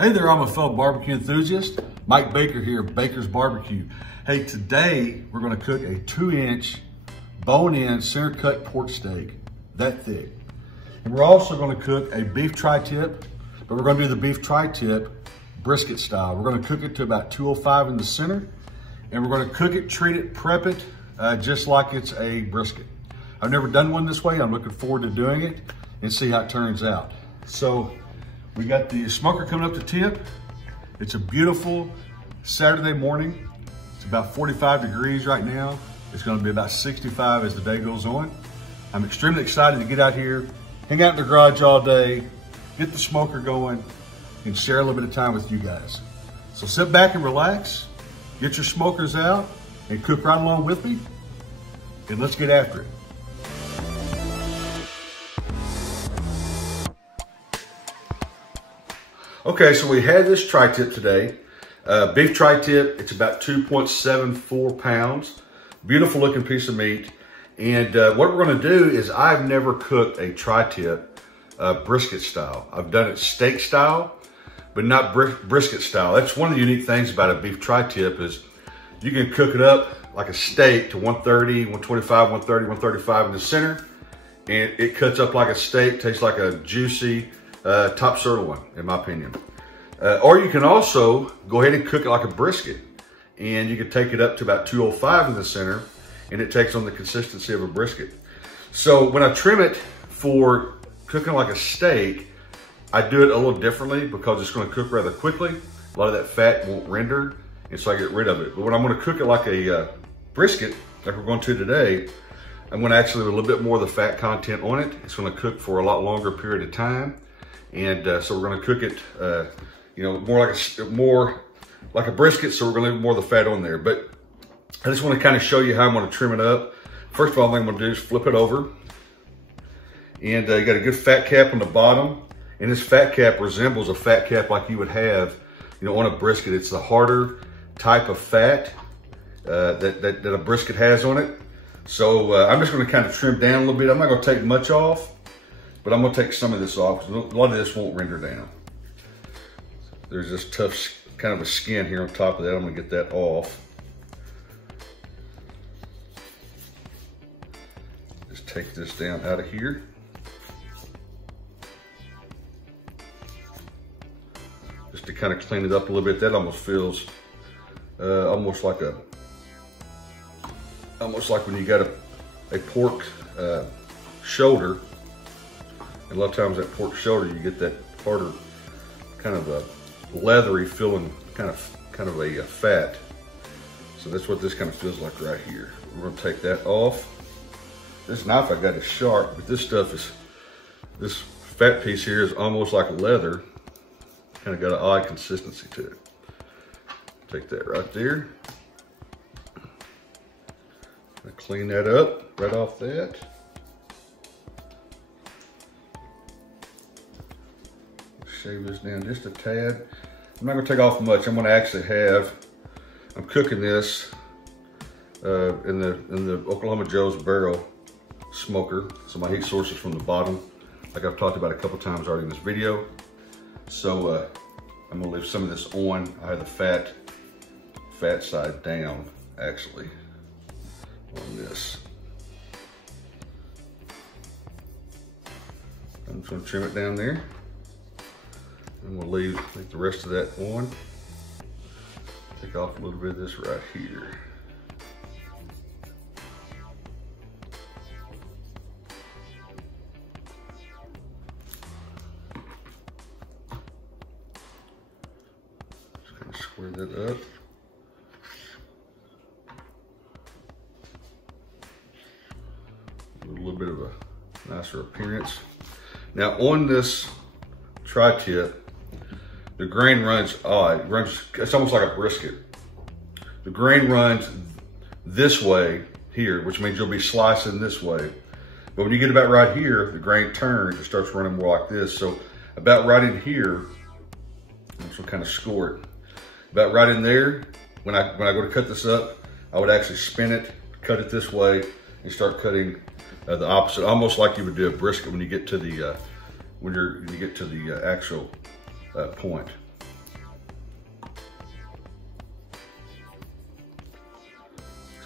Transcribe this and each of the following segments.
Hey there, I'm a fellow barbecue enthusiast. Mike Baker here, Baker's Barbecue. Hey, today we're gonna cook a 2-inch bone-in center cut pork steak, that thick. And we're also gonna cook a beef tri-tip, but we're gonna do the beef tri-tip brisket style. We're gonna cook it to about 205 in the center, and we're gonna cook it, treat it, prep it, just like it's a brisket. I've never done one this way. I'm looking forward to doing it and see how it turns out. So we got the smoker coming up to tip. It's a beautiful Saturday morning. It's about 45 degrees right now. It's gonna be about 65 as the day goes on. I'm extremely excited to get out here, hang out in the garage all day, get the smoker going, and share a little bit of time with you guys. So sit back and relax, get your smokers out, and cook right along with me, and let's get after it. Okay, so we had this tri-tip today. Beef tri-tip, it's about 2.74 pounds. Beautiful looking piece of meat. And what we're gonna do is, I've never cooked a tri-tip brisket style. I've done it steak style, but not brisket style. That's one of the unique things about a beef tri-tip is you can cook it up like a steak to 130, 125, 130, 135 in the center. And it cuts up like a steak, tastes like a juicy, top sirloin, in my opinion. Or you can also go ahead and cook it like a brisket, and you can take it up to about 205 in the center, and it takes on the consistency of a brisket. So when I trim it for cooking like a steak, I do it a little differently because it's gonna cook rather quickly. A lot of that fat won't render, and so I get rid of it. But when I'm gonna cook it like a brisket, like we're going to today, I'm gonna actually have a little bit more of the fat content on it. It's gonna cook for a lot longer period of time. And so we're gonna cook it, more like a brisket, so we're gonna leave more of the fat on there. But I just wanna kind of show you how I'm gonna trim it up. First of all, what I'm gonna do is flip it over. And you got a good fat cap on the bottom. And this fat cap resembles a fat cap like you would have, on a brisket. It's the harder type of fat that a brisket has on it. So I'm just gonna kind of trim down a little bit. I'm not gonna take much off, but I'm gonna take some of this off because a lot of this won't render down. There's this tough kind of a skin here on top of that. I'm gonna get that off. Just take this down out of here. Just to kind of clean it up a little bit. That almost feels almost like when you got a pork shoulder. And a lot of times that pork shoulder, you get that harder, kind of a leathery feeling, kind of a fat. So that's what this kind of feels like right here. We're gonna take that off. This knife I got is sharp, but this fat piece here is almost like leather. Kind of got an odd consistency to it. Take that right there. Clean that up right off that. Shave this down just a tad. I'm not gonna take off much. I'm cooking this in the Oklahoma Joe's barrel smoker. So my heat source is from the bottom, like I've talked about a couple times already in this video. So I'm gonna leave some of this on. I have the fat side down, actually, on this. I'm just gonna trim it down there. And we'll leave the rest of that on. Take off a little bit of this right here. Just kind of square that up. A little bit of a nicer appearance. Now on this tri-tip, the grain runs odd. It's almost like a brisket. The grain runs this way here, which means you'll be slicing this way. But when you get about right here, the grain turns, it starts running more like this. So about right in here, I'm just gonna kind of score it. About right in there, when I go to cut this up, I would actually spin it, cut it this way, and start cutting the opposite, almost like you would do a brisket when you get to the actual point.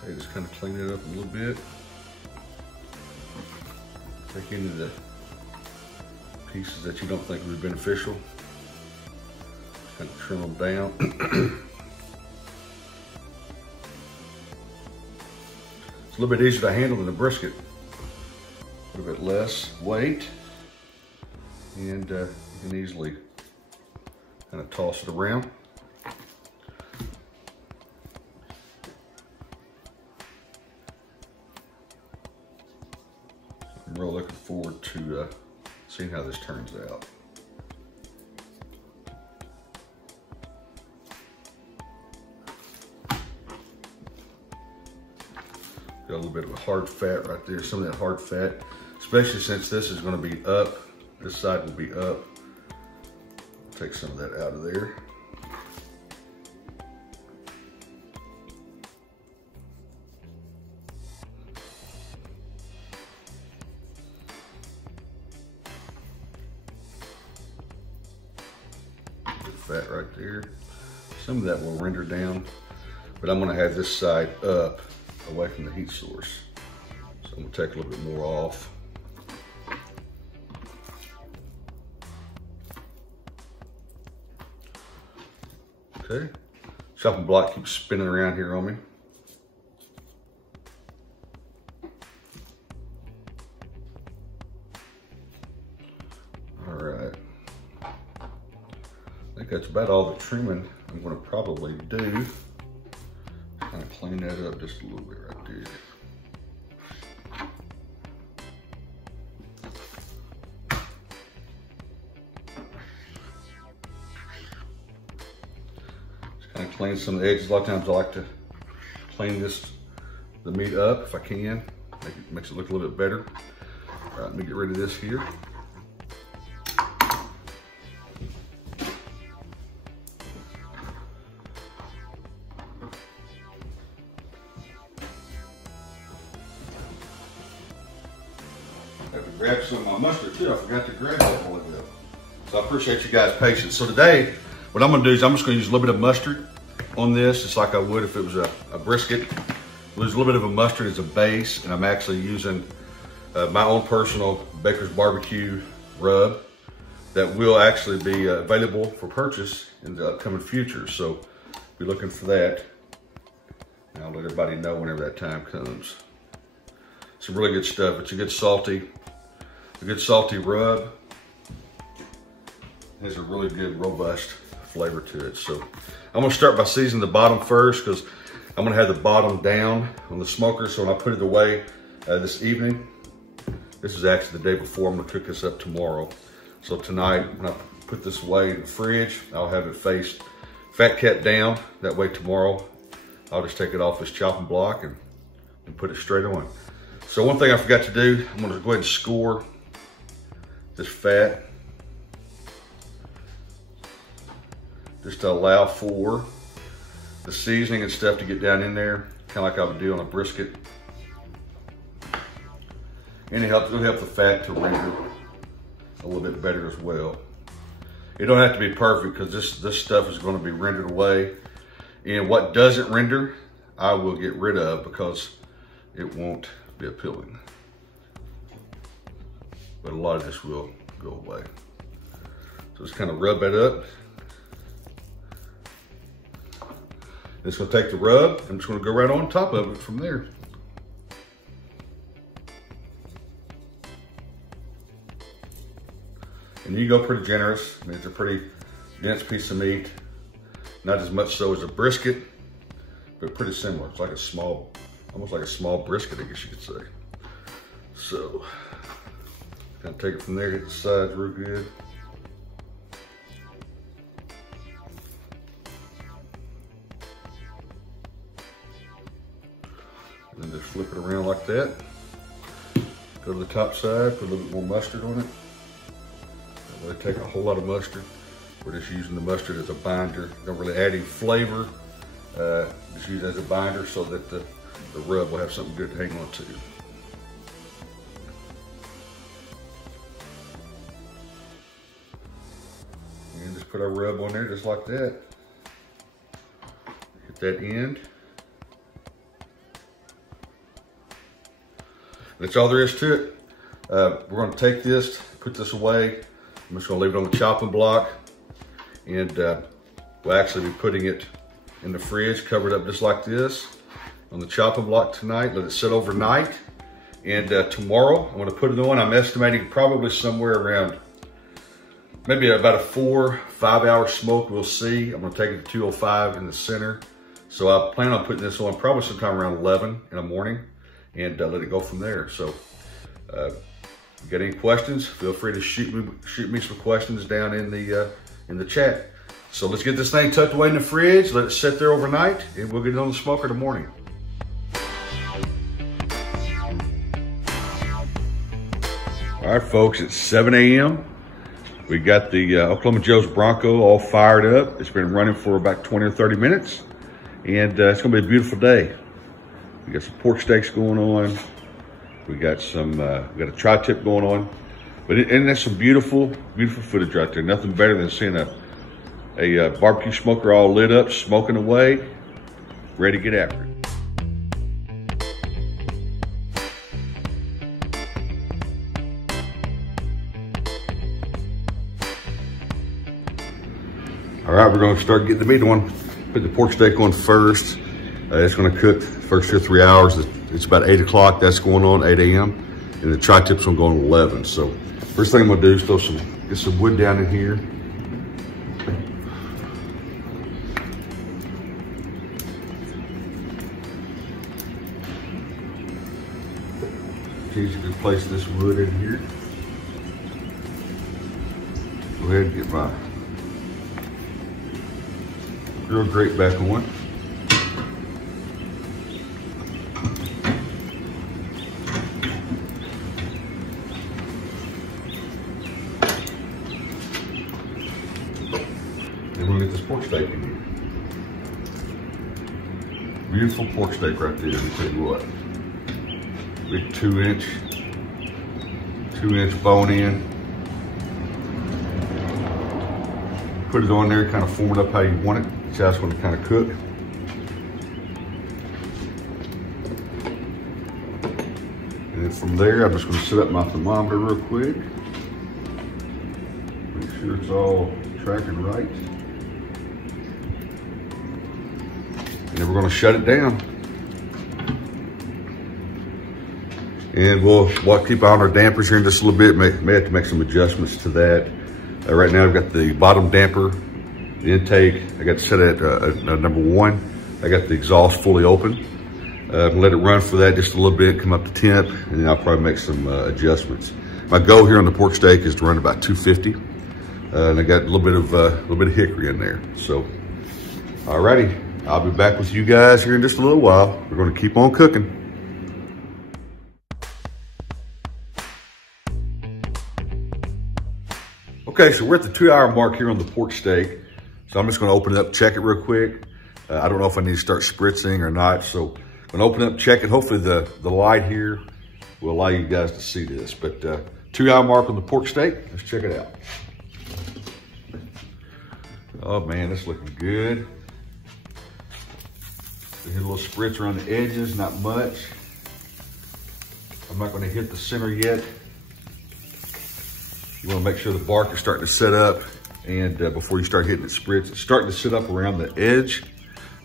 Okay, just kind of clean it up a little bit. Take any of the pieces that you don't think would be beneficial. Just kind of trim them down. It's a little bit easier to handle than a brisket. A little bit less weight, and you can easily kind of toss it around. I'm really looking forward to seeing how this turns out. Got a little bit of a hard fat right there, some of that hard fat, especially since this is going to be up. This side will be up. Take some of that out of there. Good fat right there. Some of that will render down, but I'm going to have this side up, away from the heat source. So I'm going to take a little bit more off. Okay, chopping block keeps spinning around here on me. All right, I think that's about all the trimming I'm going to probably do. Kind of clean that up just a little bit right there. Just kind of clean some of the edges. A lot of times I like to clean the meat up if I can. Makes it look a little bit better. All right, let me get rid of this here. I have to grab some of my mustard too. I forgot to grab that one ago. So I appreciate you guys' patience. So today, what I'm gonna do is I'm just gonna use a little bit of mustard on this, just like I would if it was a brisket. There's a little bit of a mustard as a base, and I'm actually using my own personal Baker's Barbecue rub that will actually be available for purchase in the upcoming future. So be looking for that. And I'll let everybody know whenever that time comes. Some really good stuff. It's a good salty rub. It has a really good, robust flavor to it. So I'm gonna start by seasoning the bottom first, because I'm gonna have the bottom down on the smoker. So when I put it away this evening, this is actually the day before. I'm gonna cook this up tomorrow. So tonight, when I put this away in the fridge, I'll have it faced fat cap down. That way tomorrow, I'll just take it off this chopping block and put it straight on. So one thing I forgot to do, I'm gonna go ahead and score this fat, just to allow for the seasoning and stuff to get down in there, kind of like I would do on a brisket. And it'll help the fat to render a little bit better as well. It don't have to be perfect, because this stuff is going to be rendered away. And what doesn't render, I will get rid of, because it won't be appealing. But a lot of this will go away. So just kind of rub that up. It's gonna take the rub, I'm just gonna go right on top of it from there. And you go pretty generous. I mean, it's a pretty dense piece of meat. Not as much so as a brisket, but pretty similar. It's like a small, almost like a small brisket, I guess you could say. So, kind of take it from there, hit the sides real good. And then just flip it around like that. Go to the top side, put a little bit more mustard on it. Don't really take a whole lot of mustard. We're just using the mustard as a binder. Don't really add any flavor. Just use it as a binder so that the rub will have something good to hang on to. And just put our rub on there just like that. Hit that end. That's all there is to it. We're gonna take this, put this away. I'm just gonna leave it on the chopping block, and we'll actually be putting it in the fridge, covered up just like this, on the chopping block tonight. Let it sit overnight, and tomorrow I'm gonna put it on. I'm estimating probably somewhere around maybe about a 4 or 5 hour smoke. We'll see. I'm gonna take it to 205 in the center. So I plan on putting this on probably sometime around 11 in the morning, and let it go from there. So if you got any questions, feel free to shoot me some questions down in the chat. So let's get this thing tucked away in the fridge, let it sit there overnight, and we'll get it on the smoker in the morning. All right, folks, it's 7 a.m. We got the Oklahoma Joe's Bronco all fired up. It's been running for about 20 or 30 minutes, and it's gonna be a beautiful day. We got some pork steaks going on. We got some, we got a tri-tip going on. But and that's some beautiful, beautiful footage right there. Nothing better than seeing a barbecue smoker all lit up, smoking away, ready to get after it. All right, we're gonna start getting the meat on. Put the pork steak on first. It's gonna cook the first 2 or 3 hours. It's about 8 o'clock, that's going on, 8 a.m. And the tri-tip's gonna go on 11. So first thing I'm gonna do is get some wood down in here. Easy to place this wood in here. Go ahead and get my grill grate back on. Then we'll get this pork steak in here. Beautiful pork steak right there, let me tell you what. Big 2-inch bone in. Put it on there, kind of form it up how you want it. So that's going to kind of cook. And then from there, I'm just going to set up my thermometer real quick. Make sure it's all tracking right. And then we're going to shut it down. And we'll keep on our dampers here in just a little bit. May have to make some adjustments to that. Right now I've got the bottom damper, the intake. I got set at number 1. I got the exhaust fully open. Let it run for that just a little bit, come up to temp, and then I'll probably make some adjustments. My goal here on the pork steak is to run about 250. And I got a little bit of hickory in there. So, alrighty, I'll be back with you guys here in just a little while. We're gonna keep on cooking. Okay, so we're at the 2-hour mark here on the pork steak. So I'm just gonna open it up, check it real quick. I don't know if I need to start spritzing or not. So I'm gonna open it up, check it. Hopefully the light here will allow you guys to see this. But 2-hour mark on the pork steak, let's check it out. Oh man, that's looking good. We hit a little spritz around the edges, not much. I'm not gonna hit the center yet. You wanna make sure the bark is starting to set up, and before you start hitting it spritz, it's starting to sit up around the edge,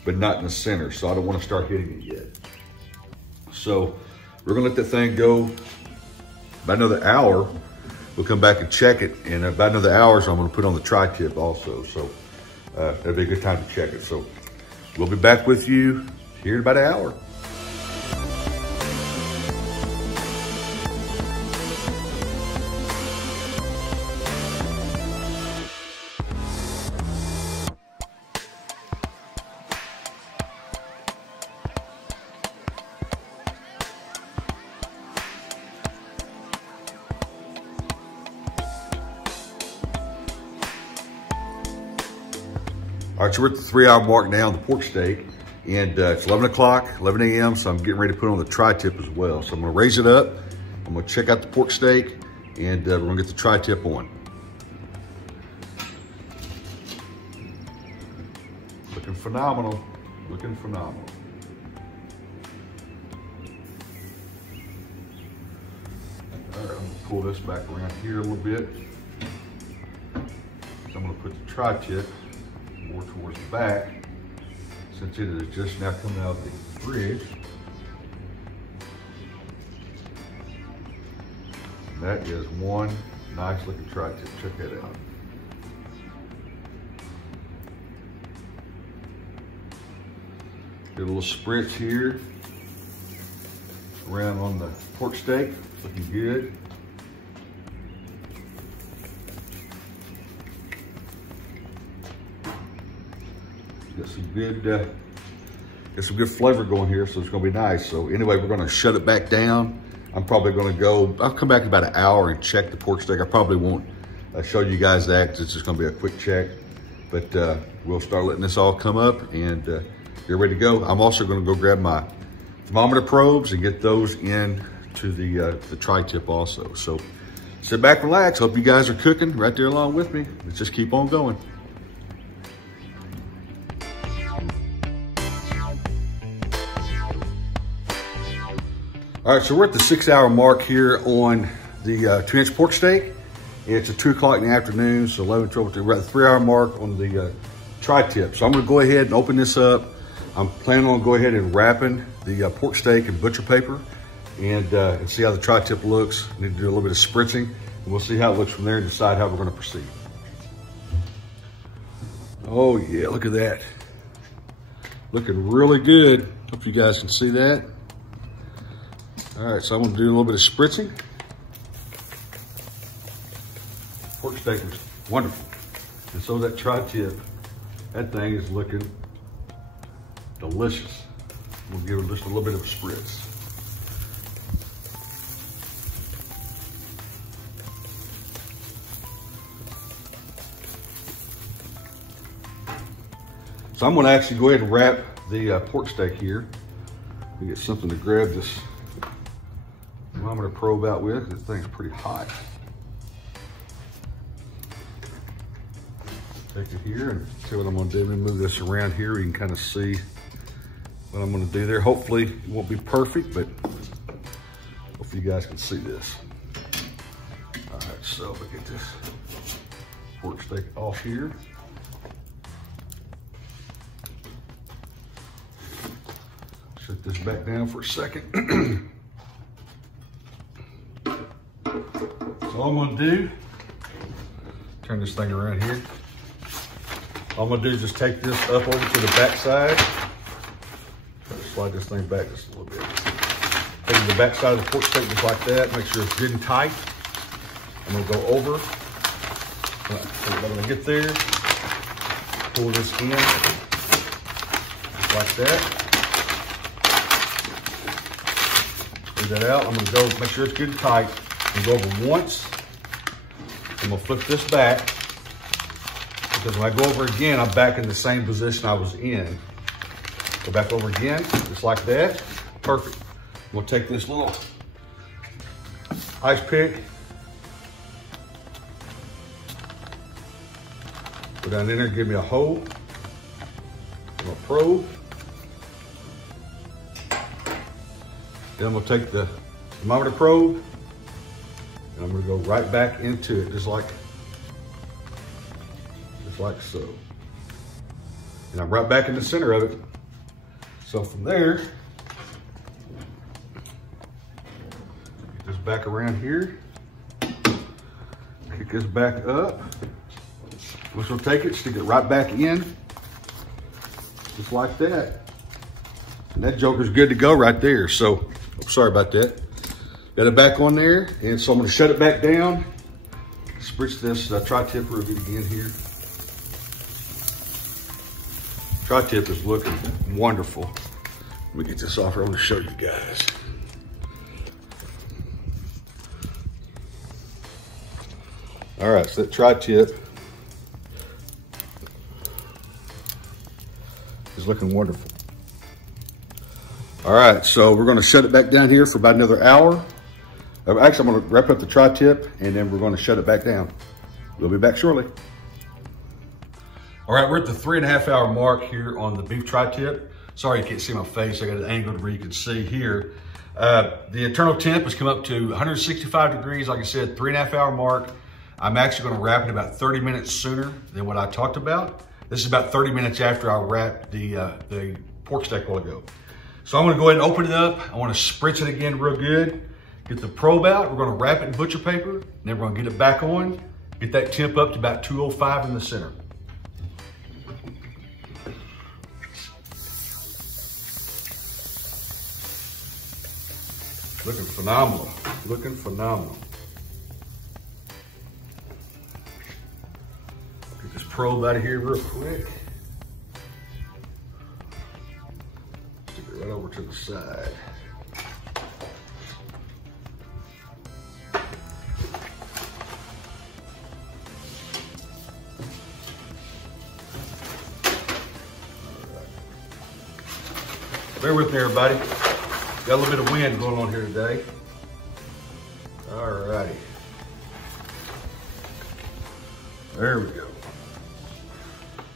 but not in the center, so I don't wanna start hitting it yet. So we're gonna let that thing go about another hour. We'll come back and check it, and about another hour, so I'm gonna put on the tri-tip also. So that'll be a good time to check it. So we'll be back with you here in about an hour. All right, so we're at the 3-hour mark now on the pork steak, and it's 11 o'clock, 11 a.m., so I'm getting ready to put on the tri-tip as well. So I'm gonna raise it up, I'm gonna check out the pork steak, and we're gonna get the tri-tip on. Looking phenomenal, looking phenomenal. All right, I'm gonna pull this back around here a little bit. So I'm gonna put the tri-tip more towards the back since it is just now coming out of the fridge. And that is one nice looking tri-tip. Check that out. Get a little spritz here around on the pork steak, looking good. Got some good flavor going here, so it's gonna be nice. So anyway, we're gonna shut it back down. I'm probably gonna go, I'll come back in about an hour and check the pork steak. I probably won't show you guys that, because it's just gonna be a quick check. But we'll start letting this all come up and get ready to go. I'm also gonna go grab my thermometer probes and get those in to the tri-tip also. So sit back, relax. Hope you guys are cooking right there along with me. Let's just keep on going. All right, so we're at the 6 hour mark here on the 2-inch pork steak. It's at 2 o'clock in the afternoon, so 11, 12, we're at the 3 hour mark on the tri-tip. So I'm gonna go ahead and open this up. I'm planning on going ahead and wrapping the pork steak in butcher paper and see how the tri-tip looks. Need to do a little bit of spritzing, and we'll see how it looks from there and decide how we're gonna proceed. Oh yeah, look at that. Looking really good. Hope you guys can see that. All right, so I'm gonna do a little bit of spritzing. Pork steak is wonderful. And so that tri-tip, that thing is looking delicious. We'll give it just a little bit of a spritz. So I'm gonna actually go ahead and wrap the pork steak here. We get something to grab this thermometer probe out with. This thing's pretty hot. Take it here and see what I'm gonna do. Let me move this around here. You can kind of see what I'm gonna do there. Hopefully it won't be perfect, but hopefully you guys can see this. All right, so we get this pork steak off here. Set this back down for a second. So all I'm gonna do, turn this thing around here. All I'm gonna do is just take this up over to the back side. Try to slide this thing back just a little bit. Taking the back side of the pork steak just like that. Make sure it's good and tight. I'm gonna go over. I'm gonna get there. Pull this in just like that. Squeeze that out. I'm gonna go make sure it's good and tight. I'm gonna go over once. I'm gonna flip this back, because when I go over again, I'm back in the same position I was in. Go back over again, just like that. Perfect. We'll take this little ice pick, go down in there, give me a hole, I'm gonna probe. Then I'm gonna take the thermometer probe, and I'm gonna go right back into it, just like so. And I'm right back in the center of it. So from there, get this back around here, kick this back up. We're just gonna take it, stick it right back in, just like that. And that joker's good to go right there. So, I'm sorry about that. Got it back on there, and so I'm gonna shut it back down. Spritz this tri-tip real good again here. Tri-tip is looking wonderful. Let me get this off here. I'm gonna show you guys. All right, so that tri-tip is looking wonderful. All right, so we're gonna shut it back down here for about another hour. Actually, I'm gonna wrap up the tri-tip and then we're gonna shut it back down. We'll be back shortly. All right, we're at the 3.5 hour mark here on the beef tri-tip. Sorry you can't see my face. I got it angled where you can see here. The internal temp has come up to 165 degrees, like I said, 3.5 hour mark. I'm actually gonna wrap it about 30 minutes sooner than what I talked about. This is about 30 minutes after I wrapped the pork steak a while ago. So I'm gonna go ahead and open it up. I wanna spritz it again real good. Get the probe out. We're gonna wrap it in butcher paper. Then we're gonna get it back on. Get that temp up to about 205 in the center. Looking phenomenal, looking phenomenal. Get this probe out of here real quick. Stick it right over to the side. Bear with me, everybody. Got a little bit of wind going on here today. All righty. There we go.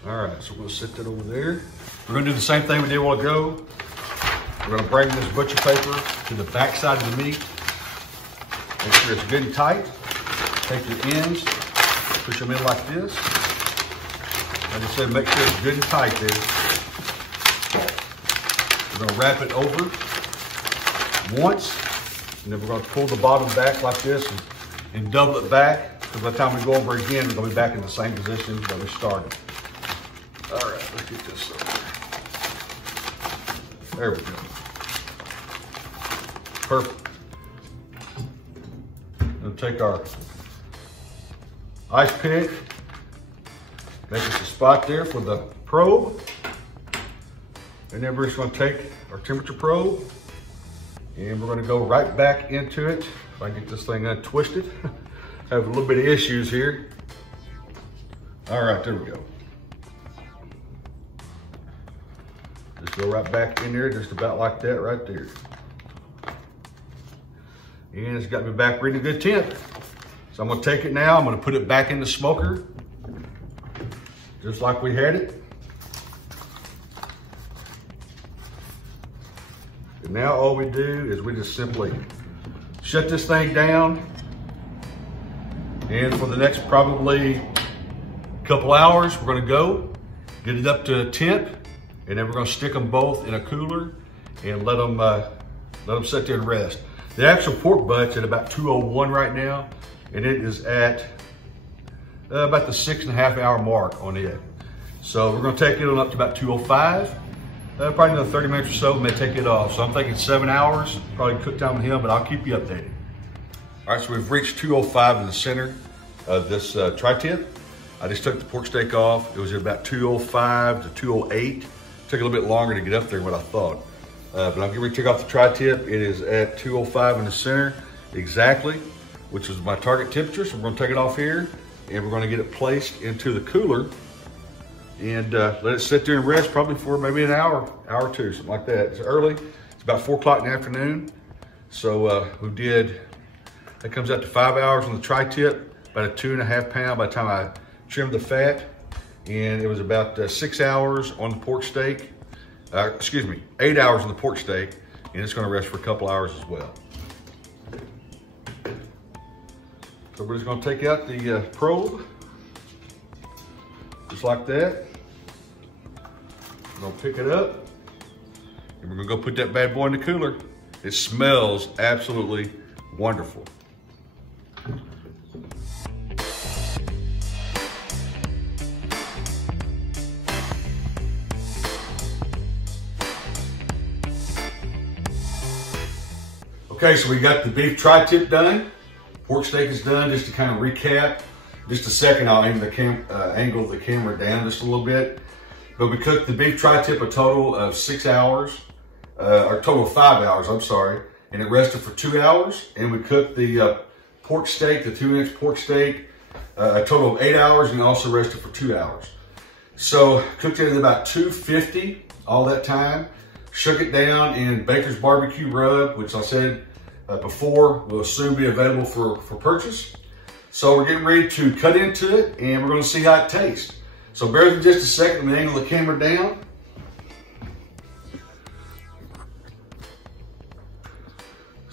All right, so we're gonna set that over there. We're gonna do the same thing we did a while ago. We're gonna bring this butcher paper to the back side of the meat. Make sure it's good and tight. Take your ends, push them in like this. Like I said, make sure it's good and tight there. We're gonna wrap it over once, and then we're gonna pull the bottom back like this and double it back. Because by the time we go over again, we're gonna be back in the same position that we started. All right, let's get this over. There we go. Perfect. We'll take our ice pick, make us a spot there for the probe. And then we're just gonna take our temperature probe and we're gonna go right back into it. If I can get this thing untwisted. Have a little bit of issues here. All right, there we go. Just go right back in there, just about like that right there. And it's got me back ready good temp. So I'm gonna take it now, I'm gonna put it back in the smoker, just like we had it. And now all we do is we just simply shut this thing down. And for the next probably couple hours, we're gonna go get it up to temp, and then we're gonna stick them both in a cooler and let them sit there and rest. The actual pork butt's at about 201 right now, and it is at about the 6.5 hour mark on it. So we're gonna take it on up to about 205. Probably another 30 minutes or so, we may take it off. So I'm thinking 7 hours, probably cook time with him, but I'll keep you updated. All right, so we've reached 205 in the center of this tri-tip. I just took the pork steak off. It was at about 205 to 208. Took a little bit longer to get up there than what I thought. But I'm getting ready to take off the tri-tip. It is at 205 in the center, exactly, which is my target temperature. So we're gonna take it off here, and we're gonna get it placed into the cooler and let it sit there and rest probably for maybe an hour or two, something like that. It's early, it's about 4 o'clock in the afternoon. So that comes out to 5 hours on the tri-tip, about a 2.5 pound by the time I trimmed the fat. And it was about 6 hours on the pork steak, 8 hours on the pork steak, and it's gonna rest for a couple hours as well. So we're just gonna take out the probe, just like that. We're gonna pick it up, and we're gonna go put that bad boy in the cooler. It smells absolutely wonderful. Okay, so we got the beef tri-tip done. Pork steak is done. Just to kind of recap, just a second, I'll angle the camera down just a little bit. But we cooked the beef tri-tip a total of 6 hours, or total of 5 hours, I'm sorry. And it rested for 2 hours. And we cooked the pork steak, the 2-inch pork steak, a total of 8 hours, and also rested for 2 hours. So cooked it at about 250 all that time. Shook it down in Baker's barbecue rub, which I said before will soon be available for purchase. So we're getting ready to cut into it, and we're gonna see how it tastes. So bear with me just a second, I'm gonna angle the camera down.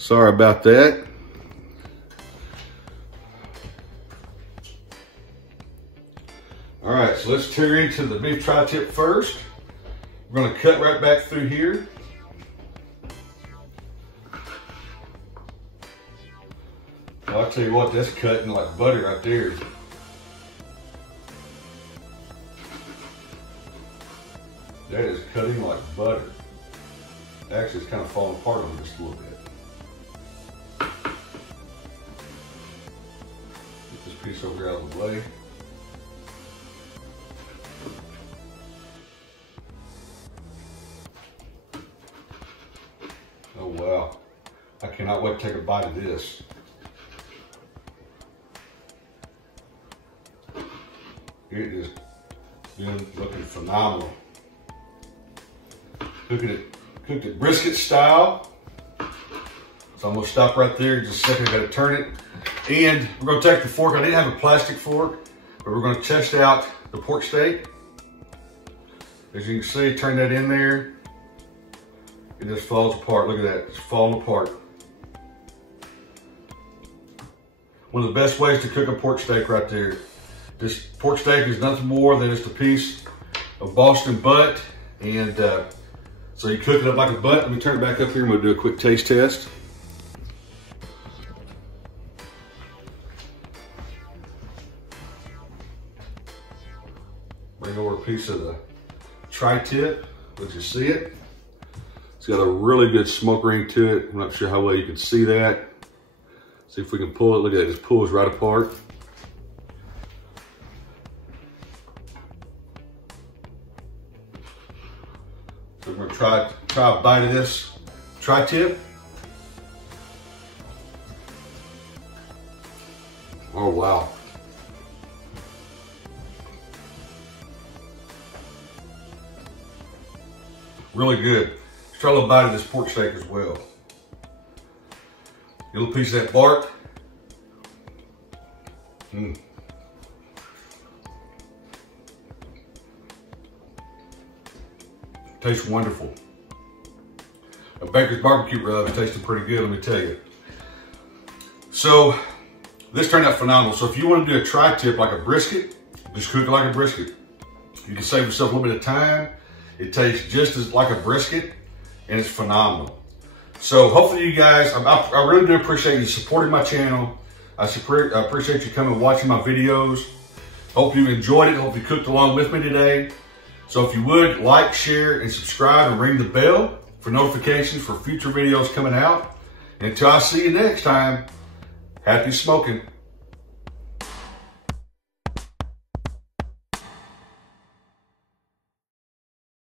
Sorry about that. All right, so let's tear into the beef tri-tip first. We're gonna cut right back through here. Well, I'll tell you what, that's cutting like butter right there. That is cutting like butter. Actually, it's kind of falling apart on just a little bit. Get this piece over here out of the way. Oh wow, I cannot wait to take a bite of this. It is looking phenomenal. Cooked it brisket style. So I'm gonna stop right there just a second. I gotta turn it. And we're gonna take the fork. I didn't have a plastic fork, but we're gonna test out the pork steak. As you can see, turn that in there. It just falls apart. Look at that, it's falling apart. One of the best ways to cook a pork steak right there. This pork steak is nothing more than just a piece of Boston butt. And so you cook it up like a butt. Let me turn it back up here and we'll do a quick taste test. Bring over a piece of the tri-tip. Let you see it. It's got a really good smoke ring to it. I'm not sure how well you can see that. See if we can pull it. Look at it, it just pulls right apart. So we're gonna try a bite of this tri-tip. Oh wow. Really good. Let's try a little bite of this pork steak as well. A little piece of that bark. Tastes wonderful. A Baker's barbecue rub is tasting pretty good, let me tell you. So this turned out phenomenal. So if you want to do a tri-tip like a brisket, just cook it like a brisket. You can save yourself a little bit of time. It tastes just as like a brisket, and it's phenomenal. So hopefully you guys, I really do appreciate you supporting my channel. I appreciate you coming and watching my videos. Hope you enjoyed it. Hope you cooked along with me today. So if you would, like, share, and subscribe, and ring the bell for notifications for future videos coming out. And until I see you next time, happy smoking.